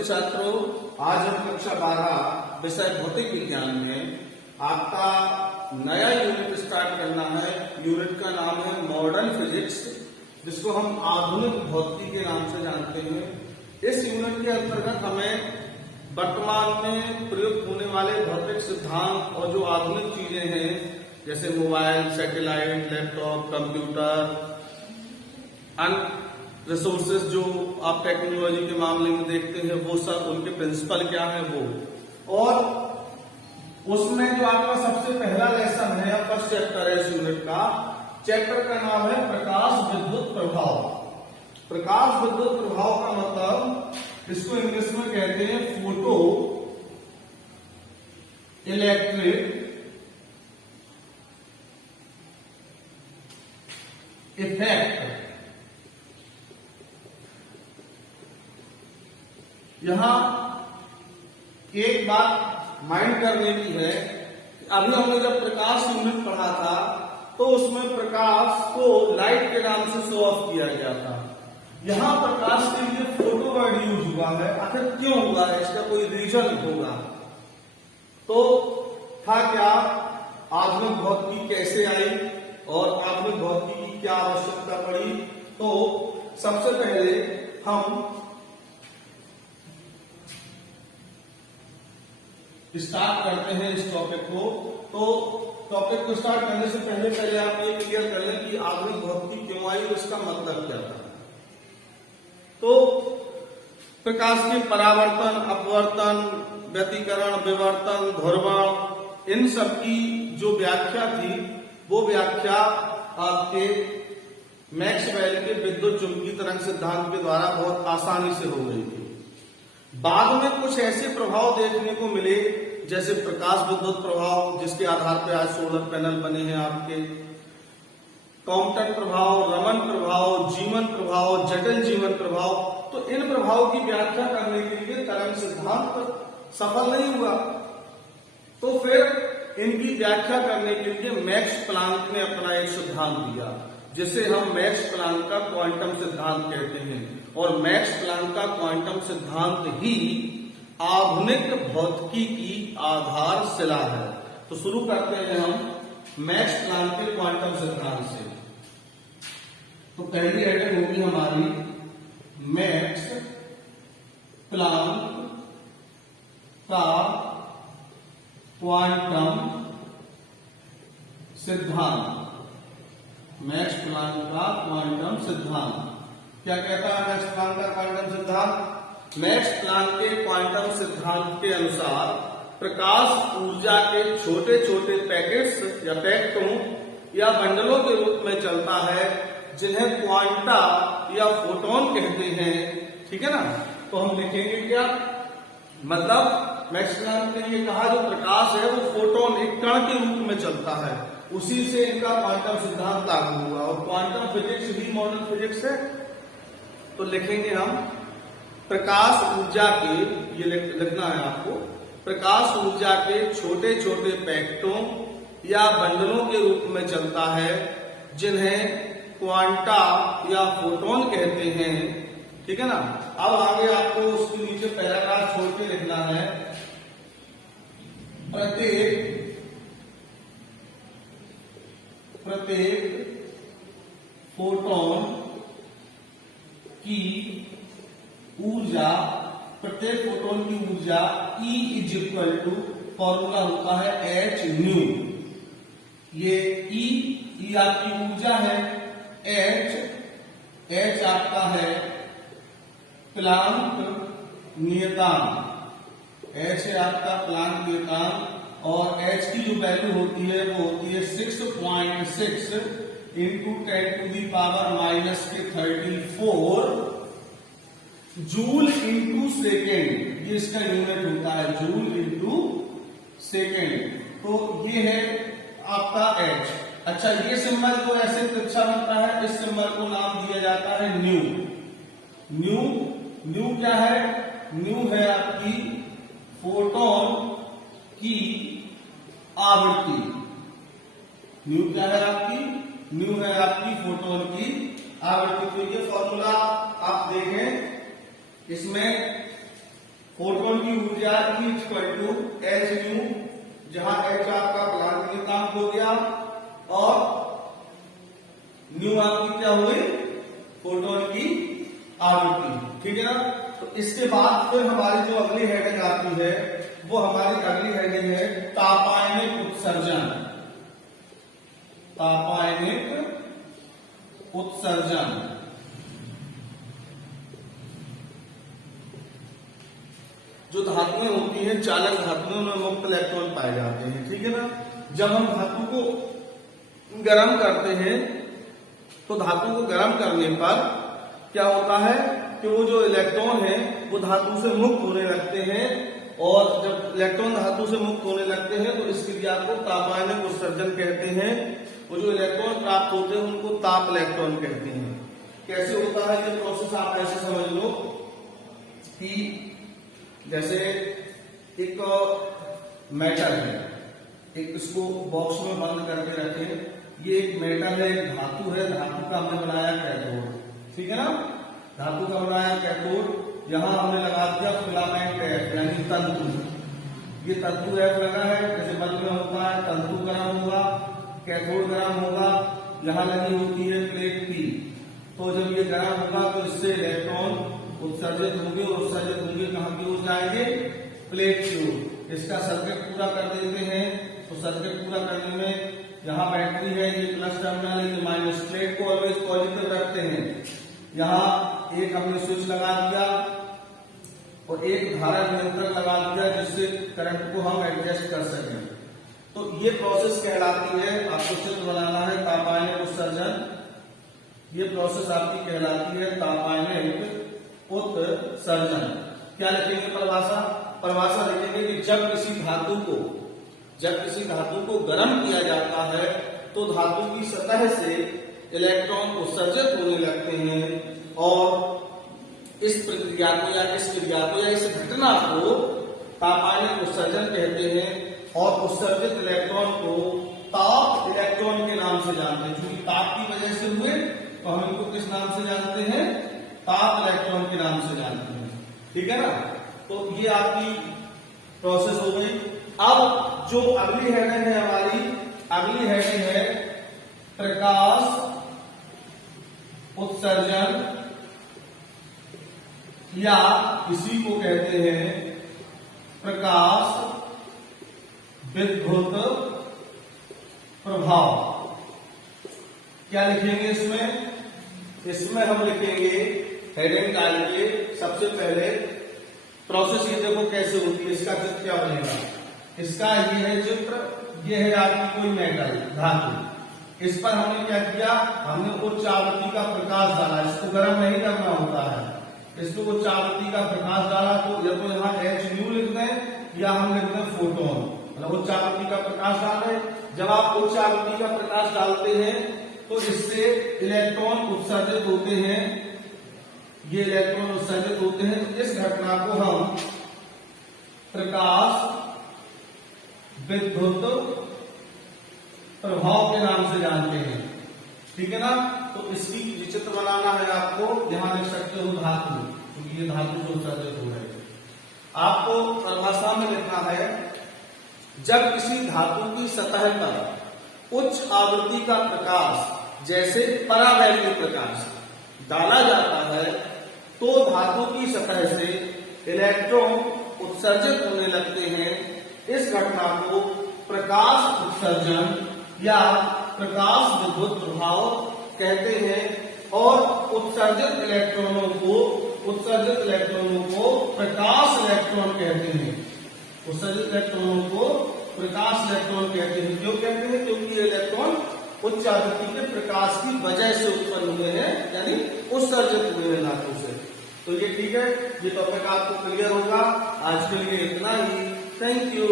नमस्ते छात्रों, आज हम कक्षा 12 विषय भौतिक विज्ञान में आपका नया यूनिट स्टार्ट करना है। यूनिट का नाम है मॉडर्न फिजिक्स, जिसको हम आधुनिक भौतिकी के नाम से जानते हैं। इस यूनिट के अंतर्गत हमें वर्तमान में प्रयुक्त होने वाले भौतिक सिद्धांत और जो आधुनिक चीजें हैं जैसे मोबाइल, सैटेलाइट, लैपटॉप, कंप्यूटर, अन्य रिसोर्सेज जो आप टेक्नोलॉजी के मामले में देखते हैं, वो सब उनके प्रिंसिपल क्या है वो, और उसमें जो आपका सबसे पहला लेसन है, फर्स्ट चैप्टर है इस यूनिट का। चैप्टर का नाम है प्रकाश विद्युत प्रभाव। प्रकाश विद्युत प्रभाव का मतलब, इसको इंग्लिश में कहते हैं फोटो इलेक्ट्रिक इफेक्ट। यहां एक बात माइंड करने की है, अभी हमने जब प्रकाश यूनिट पढ़ा था तो उसमें प्रकाश को लाइट के नाम से शो ऑफ किया गया था। यहां प्रकाश के लिए फोटो वर्ड यूज हुआ है। आखिर क्यों हुआ है, इसका कोई रीजन होगा। तो था क्या, आधुनिक भौतिकी कैसे आई और आधुनिक भौतिकी की क्या आवश्यकता पड़ी। तो सबसे पहले हम स्टार्ट करते हैं इस टॉपिक को। तो टॉपिक को स्टार्ट करने से पहले आप ये क्लियर कर लें कि आधुनिक भौतिकी क्यों आई और इसका मतलब क्या था। तो प्रकाश के परावर्तन, अपवर्तन, व्यतिकरण, विवर्तन, ध्रुवण, इन सब की जो व्याख्या थी वो व्याख्या आपके मैक्सवेल के विद्युत चुंबकीय तरंग सिद्धांत के द्वारा बहुत आसानी से हो गई थी। बाद में कुछ ऐसे प्रभाव देखने को मिले जैसे प्रकाश विद्युत प्रभाव, जिसके आधार पर आज सोलर पैनल बने हैं आपके, कॉम्पटन प्रभाव, रमन प्रभाव, जीवन प्रभाव, जटिल जीवन प्रभाव। तो इन प्रभाव की व्याख्या करने के लिए तरंग सिद्धांत सफल नहीं हुआ। तो फिर इनकी व्याख्या करने के लिए मैक्स प्लांक ने अपना एक सिद्धांत दिया, जिसे हम मैक्स प्लांक का क्वांटम सिद्धांत कहते हैं। और मैक्स प्लांक का क्वांटम सिद्धांत ही आधुनिक भौतिकी की आधारशिला है। तो शुरू करते हैं हम मैक्स प्लांक के क्वांटम सिद्धांत से। तो पहली हेडिंग होगी हमारी मैक्स प्लांक का क्वांटम सिद्धांत। मैक्स प्लांक का क्वांटम सिद्धांत क्या कहता है? मैक्स प्लांक का क्वांटम सिद्धांत, मैक्स प्लांक के क्वांटम सिद्धांत के अनुसार प्रकाश ऊर्जा के छोटे छोटे पैकेट्स या पैकेटों या बंडलों के रूप में चलता है, जिन्हें क्वांटा या फोटोन कहते हैं। ठीक है ना। तो हम लिखेंगे क्या, मतलब मैक्स प्लांक ने ये कहा जो प्रकाश है वो फोटोन, एक कण के रूप में चलता है, उसी से इनका क्वांटम सिद्धांत लागू हुआ। और क्वांटम फिजिक्स ही मॉडर्न फिजिक्स है। तो लिखेंगे हम प्रकाश ऊर्जा के, ये लिखना है आपको, प्रकाश ऊर्जा के छोटे छोटे पैकेटों या बंडलों के रूप में चलता है, जिन्हें क्वांटा या फोटोन कहते हैं। ठीक है ना। अब आगे आपको उसके नीचे पैराग्राफ छोड़ के लिखना है, प्रत्येक फोटोन की ऊर्जा, प्रत्येक फोटोन की ऊर्जा E is equal to, formula होता है H न्यू। ये E आपकी ऊर्जा है, H आपका है प्लांक नियतांक, H है आपका प्लांक नियतांक। और H की जो वैल्यू होती है वो होती है 6.6 इंटू 10⁻⁻34 जूल इंटू सेकेंड। ये इसका यूनिट होता है, जूल इंटू सेकेंड। तो ये है आपका H। अच्छा, ये सिंबल जो ऐसे तिरछा बनता है, इस सिंबल को नाम दिया जाता है न्यू। न्यू क्या है? न्यू है आपकी फोटोन की आवृत्ति। न्यू क्या है आपकी? न्यू है आपकी फोटोन की आवृत्ति। तो ये फॉर्मूला आप देखें, इसमें फोटोन की ऊर्जा E = h न्यू, जहां h आपका प्लांक हो गया और न्यू आपकी क्या हो गई, फोटोन की आवृत्ति। ठीक है ना। तो इसके बाद फिर हमारी जो अगली हेडिंग आती है वो हमारी अगली हेडिंग है तापायनिक उत्सर्जन। तापायनिक उत्सर्जन। जो धातुएं होती हैं, चालक धातुओं में मुक्त इलेक्ट्रॉन पाए जाते हैं। ठीक है ना। जब हम धातु को गर्म करते हैं तो धातु को गर्म करने पर क्या होता है कि वो जो इलेक्ट्रॉन है वो धातु से मुक्त होने लगते हैं, और जब इलेक्ट्रॉन धातु से मुक्त होने लगते हैं तो इस क्रिया को तापायनिक उत्सर्जन कहते हैं। वो जो इलेक्ट्रॉन प्राप्त होते हैं उनको ताप इलेक्ट्रॉन कहते हैं। कैसे होता है ये प्रोसेस, आप ऐसे समझ लो कि जैसे एक मेटल है, एक इसको बॉक्स में बंद करके रखें, ये एक मेटल है, एक धातु है, धातु का हमने बनाया कैथोड। ठीक है ना। धातु का बनाया कैथोड, यहां हमने लगा दिया फिलामेंट F यानी तंतु। ये तंतु F लगा है, जैसे बल्ब में होता है, तंतु गर्म होगा, कैथोड गर्म होगा, यहां लगी होती है प्लेट P। तो जब ये गर्म होगा तो इससे इलेक्ट्रॉन उत्सर्जित होंगे, और उत्सर्जित होंगे कहां की ओर जाएंगे, प्लेट की ओर। इसका सर्किट पूरा कर देते हैं। तो सर्किट पूरा करने में यहाँ बैटरी है, ये प्लस टर्मिनल है, ये माइनस। प्लेट को ऑलवेज पॉजिटिव रखते हैं। यहाँ एक हमने स्विच लगा दिया और एक धारा नियंत्रक लगा दिया जिससे करंट को हम एडजस्ट कर सकें। तो ये प्रोसेस कहलाती है, आपको चित्र बनाना है तापायनिक उत्सर्जन। ये प्रोसेस आपकी कहलाती है तापायनिक उत्सर्जन। क्या लिखेंगे परिभाषा? परिभाषा लिखेंगे कि जब किसी धातु को गर्म किया जाता है तो धातु की सतह से इलेक्ट्रॉन उत्सर्जित होने लगते हैं, और इस प्रक्रिया को या इस घटना को तापायनिक उत्सर्जन कहते हैं। और उत्सर्जित इलेक्ट्रॉन को ताप इलेक्ट्रॉन के नाम से जानते हैं। क्योंकि ताप की वजह से हुए तो हम इनको किस नाम से जानते हैं? ताप इलेक्ट्रॉन के नाम से जानते हैं। ठीक है ना। तो ये आपकी प्रोसेस हो गई। अब जो अगली हेडिंग है हमारी, अगली हेडिंग है प्रकाश उत्सर्जन, या इसी को कहते हैं प्रकाश विद्युत प्रभाव। क्या लिखेंगे इसमें? इसमें हम लिखेंगे हेडिंग डालिए सबसे पहले प्रोसेस। ये देखो कैसे होती है, इसका चित्र क्या बनेगा। इसका ये है चित्र, ये है आपकी कोई मेटल धातु। इस पर हमने क्या किया, हमने उच्च आवृत्ति का प्रकाश डाला। इसको गर्म नहीं करना होता है, इसको उच्च आवृत्ति का प्रकाश डाला। तो या तो यहाँ h न्यू लिख दें या हम लिख दें फोटोन, मतलब उच्च आवृत्ति का प्रकाश डाल रहे। जब आप उच्च आवृत्ति का प्रकाश डालते हैं तो इससे इलेक्ट्रॉन उत्सर्जित होते हैं। ये इलेक्ट्रॉन उत्सर्जित होते हैं। इस घटना को हम प्रकाश विद्युत प्रभाव के नाम से जानते हैं। ठीक है ना। तो इसकी चित्र बनाना है आपको। यहां लिख सकते हो धातु, क्योंकि ये धातु से उत्सर्जित हो रहे हैं। आपको परिभाषा में लिखना है, जब किसी धातु की सतह पर उच्च आवृत्ति का प्रकाश जैसे परावैद्युत प्रकाश डाला जाता है तो धातु की सतह से इलेक्ट्रॉन उत्सर्जित होने लगते हैं। इस घटना को प्रकाश उत्सर्जन या प्रकाश विद्युत प्रभाव कहते हैं। और उत्सर्जित इलेक्ट्रॉनों को प्रकाश इलेक्ट्रॉन कहते हैं। उत्सर्जित इलेक्ट्रॉनों को प्रकाश इलेक्ट्रॉन कहते हैं। क्यों कहते हैं? क्योंकि ये इलेक्ट्रॉन उच्च आवृत्ति के प्रकाश की वजह से उत्पन्न हुए हैं, यानी उत्सर्जित हुए हैं धातु से। तो ये ठीक है, ये टॉपिक आपको क्लियर होगा। आज के लिए इतना ही। Thank you.